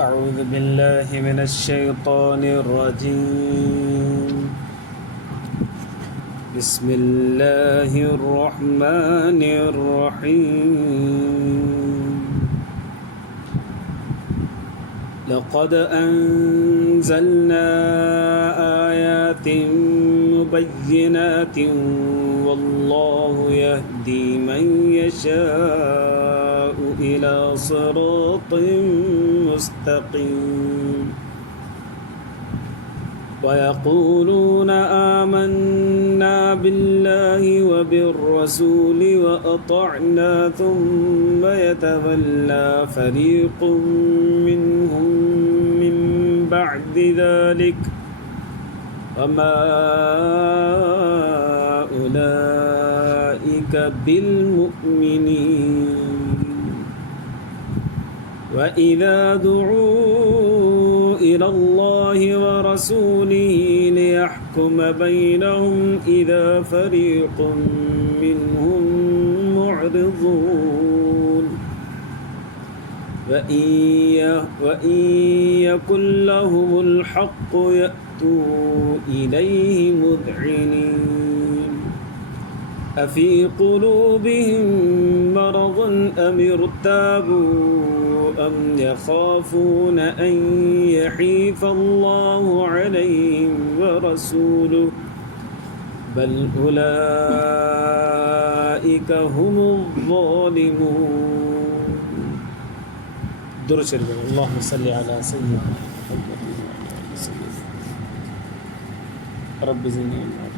أعوذ بالله من الشيطان الرجيم. بسم الله الرحمن الرحيم. لقد أنزلنا آيات مبينات والله يهدي من يشاء إلى صراط مستقيم. ويقولون آمنا بالله وبالرسول وأطعنا ثم يتولى فريق منهم من بعد ذلك وما أولئك بالمؤمنين. وإذا دعوا إلى الله ورسوله ليحكم بينهم إذا فريق منهم معرضون. وإن يكن لهم الحق يأتوا إليه مذعنين. أفي قلوبهم مرض أم ارتابوا أم يخافون أن يحيف الله عليهم ورسوله بل أولئك هم الظالمون. درود شريف. اللهم صل على سيدنا محمد رب زدني علما.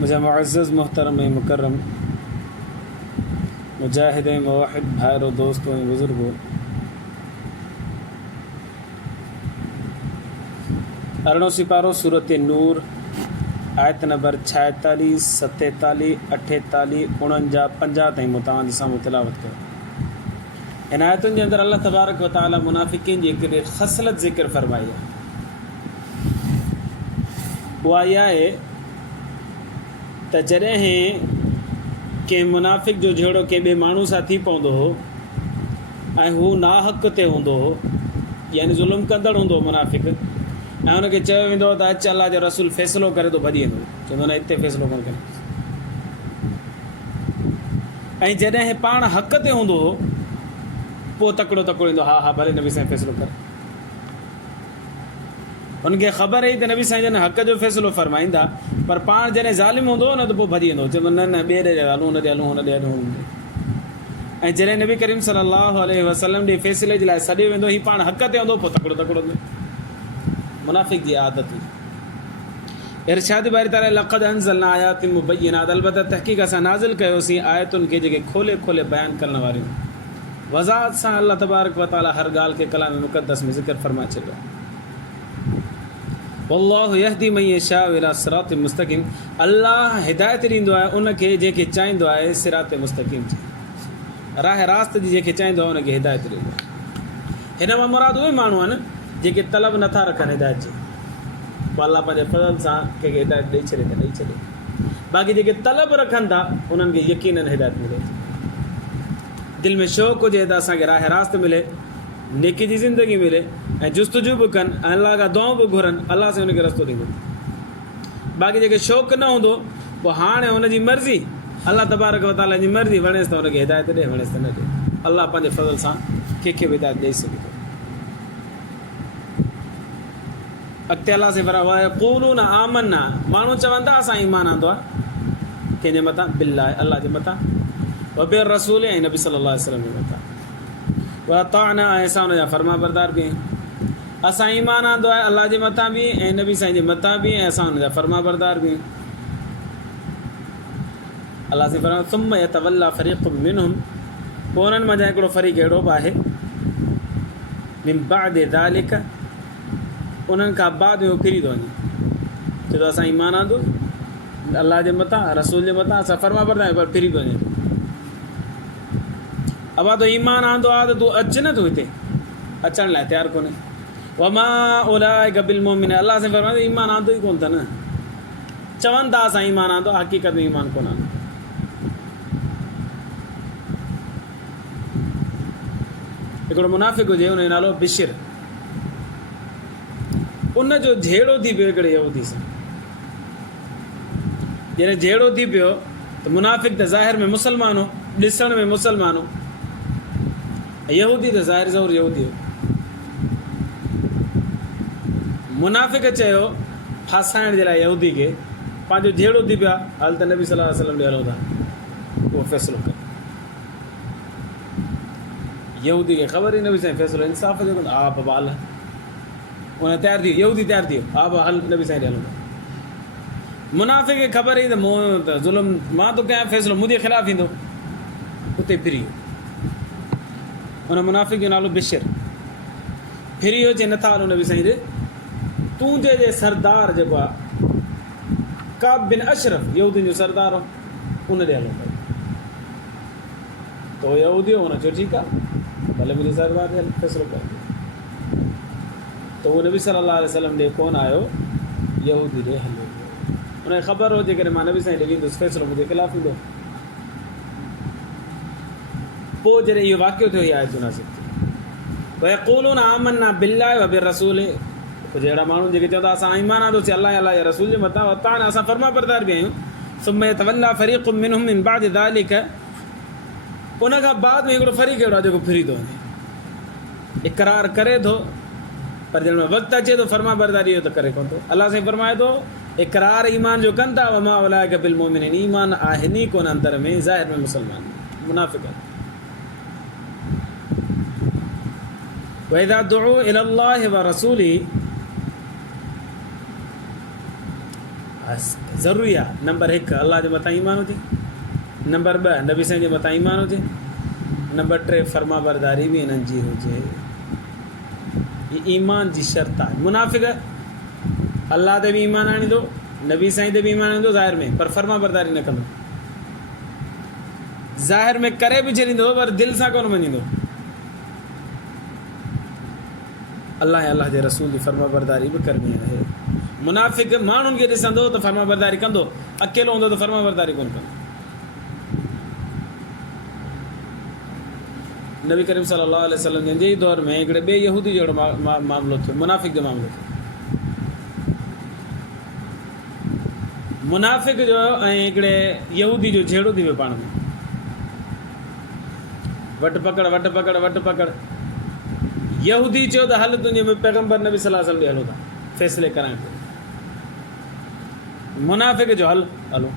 मुझे मुअज़्ज़ज़ मोहतरम मुकर्रम मुजाहिद मुवहिद भाइयों दोस्तों बुज़ुर्गों, अरणो सिपारो सूरत नूर आयत नंबर 46, 47, 48, 49, 50 ताईं मूं तव्हांजे साम्हूं तिलावत कयो। इन आयतुनि जे अंदरि अल्लाह तबारक व तआला मुनाफ़िक़ीन जी हिकिड़ी ख़सलत ज़िक्र फ़रमाई आहे। उहा इहा आहे त जॾहिं कंहिं मुनाफ़िक़ जो जहिड़ो कंहिं ॿिए माण्हू सां थी पवंदो हो ऐं हू नाहक़ ते हूंदो हो, यानी ज़ुल्म कंदड़ हूंदो हो मुनाफ़िक़, ऐं हुनखे चयो वेंदो त अचु अल्लाह जो रसूल फ़ैसिलो करे थो, भॼी वेंदो, चवंदो न हिते फ़ैसिलो कोन करे। ऐं जॾहिं पाण हक़ ते हूंदो हो पोइ तकिड़ो तकिड़ो ईंदो, हा हा भले नबी साईं फ़ैसिलो कर। हुनखे ख़बर हुई त नबी साईं जन हक़ जो फ़ैसिलो फ़रमाईंदा, पर पाण जॾहिं ज़ालिम हूंदो न त पोइ भॼी वेंदो, चवंदो न न ॿिए ॾे हलूं, हुन ॾे हलूं, हुन ॾे हलूं। ऐं जॾहिं नबी करीम सल्लल्लाहु अलैहि वसल्लम ॾे फ़ैसिले जे लाइ सॾियो वेंदो, ही पाण हक़ ते हूंदो, पोइ तकिड़ो तकिड़ो मुनाफ़िक़ जी आदत हुई। इरशाद बारी ताला लक़द अंज़लना आयातिन मुबय्यनात, अलबत्ता तहक़ीक़ असां नाज़िल कयोसीं आयतुनि खे जेके खोले खोले बयानु करण वारियूं। वज़ाहत सां अल्लाह तबारक व तआला हर ॻाल्हि खे कलाम मुक़द्दस में ज़िक्र फ़रमाए छॾियो। वल्लाहु यहदी मन यशाउ इला सिरातिन मुस्तक़ीम, अल्लाह हिदायत ॾींदो आहे उनखे जंहिंखे चाहींदो आहे सिरात मुस्तक़ीम जी, राह रास्त जी जंहिंखे चाहींदो आहे उनखे हिदायत ॾींदो आहे। हिन मां मुराद उहे माण्हू आहिनि जेके तलब नथा रखनि हिदायत जी, पोइ अल्लाह पंहिंजे फज़ल सां कंहिंखे हिदायत ॾेई छॾे त ॾेई छॾे। बाक़ी जेके तलब रखनि था उन्हनि खे यकीनन हिदायत मिले थी। दिलि में शौक़ु हुजे त असांखे राह रास्त मिले, नेकी जी ज़िंदगी मिले, ऐं जुस्तजू बि कनि ऐं अल्लाह खां दुआऊं बि घुरनि, अल्लाह सां हुनखे रस्तो ॾींदो। बाक़ी जेके शौक़ु न हूंदो, पोइ हाणे हुनजी मर्ज़ी, अल्लाह तबारक व तआला जी मर्ज़ी, वणेसि त हुनखे हिदायत ॾे, वणेसि त न ॾे। अल्लाह पंहिंजे फज़ल सां कंहिंखे बि हिदायत ॾेई सघे थो। अॻिते अल्लाह से फरमायो यक़ूलून आमन्ना, माण्हू चवनि था असां ईमान आंदो आहे कंहिंजे मथां, बिल्लाह अल्लाह जे मथां, व बिर रसूल ऐं नबी सल्लल्लाहु अलैहि वसल्लम जे मथां, व अताअना ऐं असां हुनजा फर्मा बरदार बि आहियूं। असां ईमान आंदो आहे अल्लाह जे मथां बि ऐं नबी साईं जे मथां बि, ऐं असां हुनजा फर्मा बरदार बि आहियूं। अल्लाह से फरमायो सुम्म यतवल्ला फरीक़ुम मिनहुम, पोइ उन्हनि मंझां हिकिड़ो फ़रीक़ अहिड़ो बि आहे, मिन बाद ज़ालिक, उन्हनि खां बाद में फिरी थो वञे, छो त असां ईमान आंदो अल्लाह जे मथां, रसूल जे मथां, असां फर्मा बरदार आहियूं, पर फिरी थो वञे। अब तो ईमान आंदो आहे त तूं अच न, तूं हिते अचण लाइ तयारु कोन्हे। वमा उलाइका बिल मोमिन, अल्लाह से फरमायो ईमान आंदो ई कोन अथनि, चवनि था असां ईमान आंदो, हक़ीक़त में ईमान कोन आंदो। हिकिड़ो मुनाफ़िक़ हुजे, हुनजो नालो बिशिर, उनजो जहिड़ो थी पियो हिकिड़े यहूदी सां। जॾहिं जहिड़ो थी पियो त मुनाफ़िक़ त ज़ाहिर में मुस्लमान हो, ॾिसण में मुस्लमान हो, यहूदी त ज़ाहिर ज़रूर यहूदी हो। मुनाफ़िक़ चयो फासाइण जे लाइ यहूदी खे, पंहिंजो जहिड़ो थी पिया हाल त नबी सल्लल्लाहु अलैहि वसल्लम ॾे हलो था, उहो फ़ैसिलो करे। यहूदी खे ख़बर ई नबी साईं फ़ैसिलो इंसाफ़ जो कंदो। हा बाबा हल, उन तयारु थी, यहूदी तयारु थी वियो, हा बाबा हल नबी साईं ॾे हलो था। मुनाफ़िक़ खे ख़बर ई त मूं त ज़ुल्म मां थो कयां, फ़ैसिलो मुंहिंजे ख़िलाफ़ु ईंदो, उते फिरी वियो। हुन मुनाफ़िक़ जो नालो बिशिर फिरी वियो, चई नथा हलो नबी साईं ॾे, तूं जे सरदार जेको आहे काब बिन अशरफ, यहूदियुनि जो सरदार हो, उन ॾे हलो त उहो यहूदी हो। हुन चयो ठीकु आहे, भले मुंहिंजे सरदार ॾे फ़ैसिलो कर। त उहो नबी सल्लल्लाहु अलैहि वसल्लम ॾे कोन आयो, यहूदी ॾे हलियो। उनखे ख़बर हो जेकॾहिं मां नबी साईं ॾे ईंदुसि फ़ैसिलो मुंहिंजे ख़िलाफ़ु ईंदो। पोइ जॾहिं इहो वाक़ियो थियो, इहा आयत नाज़िल थी, वयक़ूलून आमन्ना बिल्लाहि व बिर्रसूल, कुझु अहिड़ा माण्हू जेके चवंदा असां ईमान आंदोसीं अलाह अलाह जे रसूल जे मथां, वताअना असां फर्मा बरदार बि आहियूं। सुम्म यतवल्ला फ़रीक़ुम मिनहुम मिन बअदि ज़ालिक, उनखां बाद में हिकिड़ो फ़रीक़ अहिड़ो आहे जेको फिरी थो वञे, इक़रार करे थो, पर जंहिं वक़्तु अचे थो फर्मा बरदारी जो त करे कोन थो। अलाह साईं फरमाए थो इक़रार ईमान जो कनि था, वमा उलाइका बिल मुमिनीन, ईमान आहे नी कोन अंदर में, ज़ाहिर में मुस्लमान मुनाफ़िक़। वइज़ा दुऊ इलल्लाहि व रसूली, ज़रूरी आहे नंबर 1 अलाह जे मथां ईमान हुजे, नंबर 2 नबी साईं जे मथां ईमान हुजे, नंबर 3 फर्मा बरदारी बि इन्हनि जी हुजे। ये ईमान जी शर्त आहे। मुनाफ़िक़ अल्लाह ते बि ईमान आणींदो, नबी साईं ते बि ईमान आणींदो ज़ाहिर में, पर फर्मा बरदारी न कंदो। ज़ाहिर में करे बि छॾींदो, पर दिलि सां कोन मञींदो। अल्लाह ऐं अल्लाह जे रसूल जी फर्मा बरदारी बि करणी आहे। मुनाफ़िक़ माण्हुनि खे ॾिसंदो त फर्मा बरदारी कंदो, अकेलो हूंदो त फर्मा बरदारी कोन कंदो। नबी करीम सल्लल्लाहु अलैहि वसल्लम जे ई दौर में हिकिड़े ॿिए यहूदी जहिड़ो मामिलो थियो, मुनाफ़िक़ जो मामिलो थियो। मुनाफ़िक़ जो ऐं हिकिड़े यहूदी जो जहिड़ो थी वियो पाण में, वटि पकड़ वटि पकड़ वटि पकड़। यहूदी चयो त हल तुंहिंजे पैगम्बर नबी सल्लल्लाहु अलैहि वसल्लम ॾे हलो था फ़ैसिले कराइण ते। मुनाफ़िक़ जो हल हलो,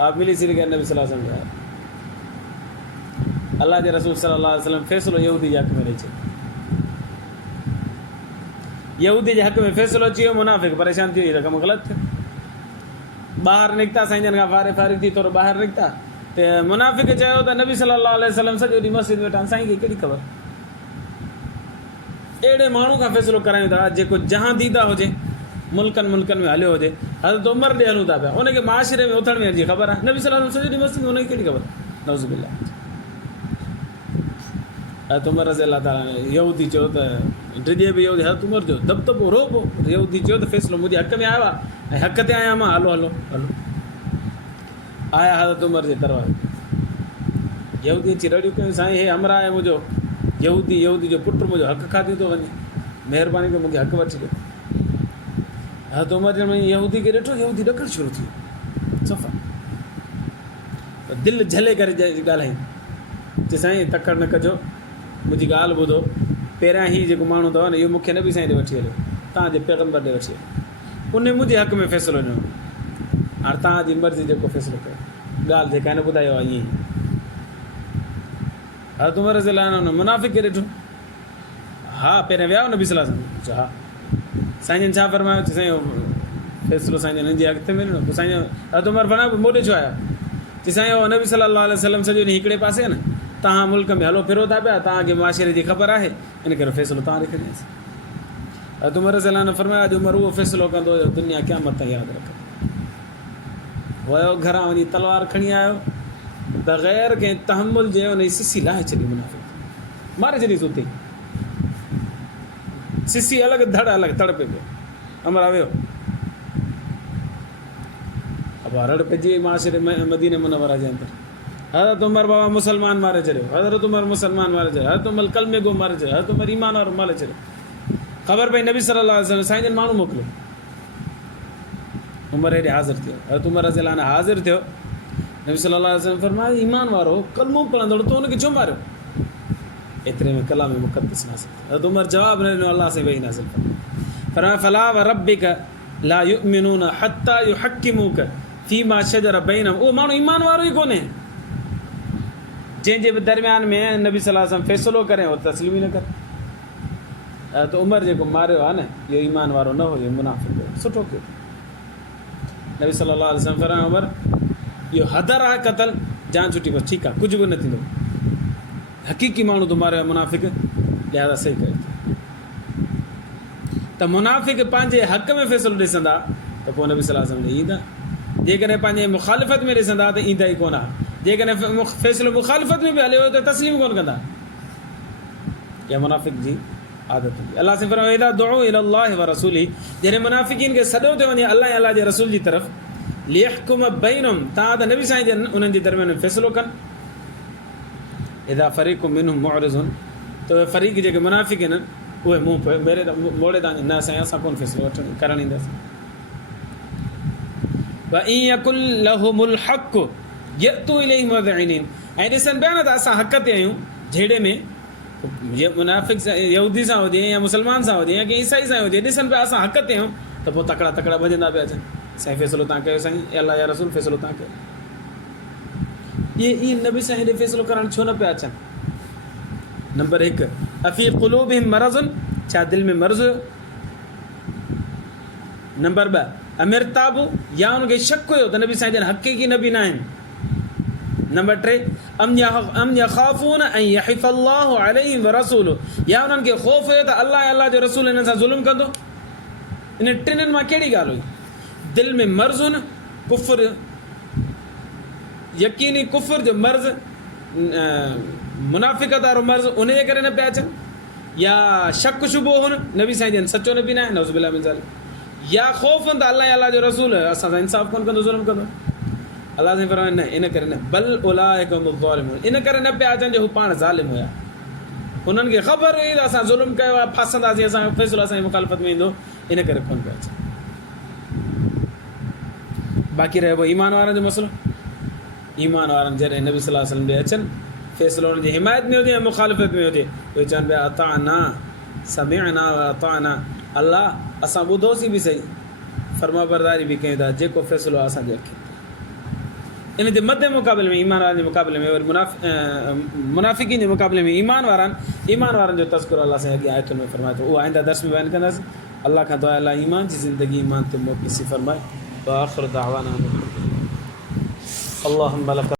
आप मिली सिरी करे नबी सल्लल्लाहु अलैहि वसल्लम ॾे। अल्लाह जे रसूल सल्लल्लाहु अलैहि वसल्लम फ़ैसिलो यहूदी जे हक़ में ॾेई छॾियो। यहूदी जे हक़ में फ़ैसिलो अची वियो, मुनाफ़िक़ परेशान थी वियो, हीअ कमु ग़लति थियो। ॿाहिरि निकिता साईं जन खां फारिग थी थोरो ॿाहिरि निकिता त मुनाफ़िक़ चयो त नबी सल्लल्लाहु अलैहि वसल्लम सॼो ॾींहुं मस्जिद में वेठा, साईं खे कहिड़ी ख़बर। अहिड़े माण्हू खां फ़ैसिलो करायूं था जेको जहां दीदा हुजे, मुल्कनि में हलियो हुजे। हज़रत उमर ॾे हलूं था पिया, उनखे माशरे में उथण वेहण जी ख़बर आहे, नबी सल्लल्लाहु अलैहि वसल्लम सॼो ॾींहुं मस्जिद में, उनखे कहिड़ी ख़बर। नऊज़ बिल्लाह। हज़रत उमर रज़ी अल्लाह ताला यहूदी चयो त डिॼे बि यहूदी, हज़रत उमर जो दबदबो रोबो। यहूदी चयो त फ़ैसिलो मुंहिंजे हक़ में आयो आहे ऐं हक़ ते आहियां मां, हलो हलो हलो। आया हज़रत उमर जे दरवाज़े, यहूदी अची रड़ियूं कयूं, साईं हे हमरा आहे मुंहिंजो यहूदी जो पुटु मुंहिंजो हक़ खाधी थो वञे, महिरबानी करे मूंखे हक़ वठी ॾियो। हज़रत उमर जन यहूदी खे ॾिठो, यहूदी ॾकणु शुरू थी वियो सफ़ा, दिलि झले करे ॻाल्हाई, चई साईं तकड़ि न कजो, मुंहिंजी ॻाल्हि ॿुधो। पहिरियां ई जेको माण्हू अथव न, इहो मूंखे नबी साईं ॾे वठी हलियो, तव्हांजे पैगम्बर ॾे वठी हलियो, उन मुंहिंजे हक़ में फ़ैसिलो ॾिनो, हाणे तव्हांजी मर्ज़ी जेको फ़ैसिलो कयो। ॻाल्हि जेका हिन ॿुधायो आहे ईअं ई। हज़रत उमर रज़ी अल्लाह अन्हु मुनाफ़िक़ खे ॾिठो, हा पहिरियां विया नबी सल्लल्लाहु अलैहि वसल्लम, हा साईं जन छा फरमायो, साईं फ़ैसिलो साईं जन जे अॻिते मिलणो। पोइ साईं हज़रत उमर फरमायो मोॾे छो आया, चई साईं नबी सल्लल्लाहु अलैहि वसल्लम सॼो ॾींहुं हिकिड़े पासे आहे न, तव्हां मुल्क में हलो फिरो था पिया, तव्हांखे माशरे जी ख़बर आहे, इन करे फ़ैसिलो तव्हां लिखंदासीं। हज़रत उमर रज़ी अल्लाह अन्हु फरमायो अॼु उमर उहो फ़ैसिलो कंदो हुयो, दुनिया क़यामत ताईं यादि रख। वियो घरां वञी तलवार खणी आयो, बग़ैर कंहिं तहमुल जे हुन जी सिसी लाहे छॾी, मुनाफ़िक़ मारे छॾीसि उते, सिसी अलॻि धड़ अलॻि तड़पे पियो। अमर वियो, अब रड़ पंहिंजे माशरे मदीने मुनव्वरा जे अंदरि हज़रत उमर बाबा मुसलमान मारे छॾियो, हज़रत उमर मुसलमान मारे छॾियो, हज़रत उमर कलमे गो मारे छॾियो, हज़रत उमर ईमान वारो मारे छॾियो। ख़बर पई नबी सल्लल्लाहु अलैहि वसल्लम साईं जन माण्हू मोकिलियो, उमर हेॾे हाज़िर थियो, हज़रत उमर रज़ियल्लाहु अन्हु हाज़िर थियो। नबी सल्लल्लाहु अलैहि वसल्लम फरमायो ईमान वारो कलमो पढ़ंदड़ तो हुनखे छो मारियो? एतिरे में कलाम मुक़द्दस नासिल थियो। हज़रत उमर जवाब न ॾिनो, अलाह से वही नासिल फरमायो फला व रब्बिक ला युमिनून हत्ता युहक्किमूक फीमा शजर बैनहुम। उहो माण्हू ईमान वारो ई कोन्हे जंहिंजे बि दरमियान में नबी सल्लल्लाहु अलैहि वसल्लम फ़ैसिलो करे उहो तस्लीम ई न करे। त उमर जेको मारियो आहे न इहो ईमान वारो न हुयो, मुनाफ़िक़ हुयो, सुठो कयो। नबी सल्लल्लाहु अलैहि वसल्लम फरमायो उमर इहो हदर आहे क़तल, जान छुटी बसि ठीकु आहे, कुझु बि न थींदो, हक़ीक़ी माण्हू तो मारियो आहे मुनाफ़िक़, लिहाज़ा सही कयो। त मुनाफ़िक़ पंहिंजे हक़ में फ़ैसिलो ॾिसंदा त पोइ नबी सल्लल्लाहु अलैहि वसल्लम ईंदा, जेकॾहिं पंहिंजे मुखालिफ़त में ॾिसंदा त ईंदा ई कोन, जेकॾहिं फ़ैसिलो मुखालिफ़त में बि हले त तस्लीम कोन कंदा। इहा मुनाफ़िक़ जी आदत हुई। अलाह से फरमायो इज़ा दुऊ इलल्लाहि व रसूलिही, जॾहिं मुनाफ़िक़ीन खे सॾो थियो वञे अलाह ऐं अलाह जे रसूल जी तरफ़, लियहकुम बैनहुम, तव्हां त नबी साईं जन उन्हनि जे दरमियान में फ़ैसिलो कनि। इज़ा फ़रीक़ुम मिनहुम मुअरिज़ुन, त उहे फ़रीक़ जेके मुनाफ़िक़ आहिनि उहे मुंहुं मेरे मोड़े तव्हांजे न साईं असां कोन फ़ैसिलो वठणु करणु ईंदासीं। व इन यकुल लहुमुल हक़ यअतू इलैहि मुज़अनिन, ऐं ॾिसनि पिया न त असां हक़ ते आहियूं, जहिड़े में मुनाफ़िक़ यहूदी सां हुजे या मुसलमान सां हुजे या कंहिं ईसाई सां हुजे, ॾिसनि पिया असां हक़ ते आहियूं त पोइ तकड़ा तकड़ा भॼंदा पिया अचनि, साईं फ़ैसिलो तव्हां कयो, साईं अलाह या रसूल फ़ैसिलो तव्हां कयो। इहे नबी साईं हेॾे फ़ैसिलो करणु छो न पिया अचनि? नंबर 1 अफ़ी क़ुलूबिहिम मरज़ुन, छा दिलि में मर्ज़ हुयो? नंबर 2 अमिरताबु, या उनखे शक हुयो त नबी साईं जन हक़ीक़ी नबी न आहिनि। नंबर 3 अम यख़ाफ़ून अन यहिफ़ल्लाहु अलैहिम व रसूलुहु, या उन्हनि खे ख़ौफ़ हुयो त अलाह ऐं अलाह जो रसूल हिननि सां ज़ुल्म कंदो। इन टिनिनि मां कहिड़ी ॻाल्हि हुई? दिलि में मर्ज़ हुन, कुफ़र, यकीनी कुफ़र जो मर्ज़, मुनाफ़िक़त वारो मर्ज़, उन जे करे न पिया अचनि, या शक शुबो हुन नबी साईं जन सचो नबी न आहे, नऊज़ बिल्लाह मिन ज़ालिक, या ख़ौफ़ हुन त अलाह ऐं अलाह जो रसूल असां सां इंसाफ़ कोन कंदो, ज़ुल्म कंदो। अलाह साईं फरमायो न, इन करे न, बल उलाइका हुमुज़ ज़ालिमून, इन करे न पिया अचनि जो हू पाण ज़ालिम हुया, हुननि खे ख़बर हुई त असां ज़ुल्म कयो आहे, फासंदासीं, असांजो फ़ैसिलो असांजी मुखालिफ़त में ईंदो, इन करे कोन पिया अचनि। बाक़ी रहियो ईमान वारनि जो मसइलो। ईमान वारनि जॾहिं नबी सल्लल्लाहु अलैहि वसल्लम ॾे अचनि, फ़ैसिलो हुननि जी हिमायत में हुजे या मुखालिफ़त में हुजे, उहे चवनि पिया अताअना समिअना व अताअना, अलाह असां ॿुधोसीं बि सही, फर्माबरदारी बि कयूं था, जेको फ़ैसिलो आहे असांजे अखि। इन जे मदे मुक़ाबले में ईमान वारनि जे मुक़ाबले में वरी मुनाफ़िक़ीन जे मुक़ाबले में ईमान वारनि जो तज़किरो अलाह साईं अॻियां आयतुनि में फरमाए थो। उहो आईंदा दर्स में बयानु कंदासीं। अलाह खां दुआ अलाह ईमान जी ज़िंदगी ईमान ते मौत नसीब फरमाए। व आख़िर दावाना अल्लाहुम्मा लक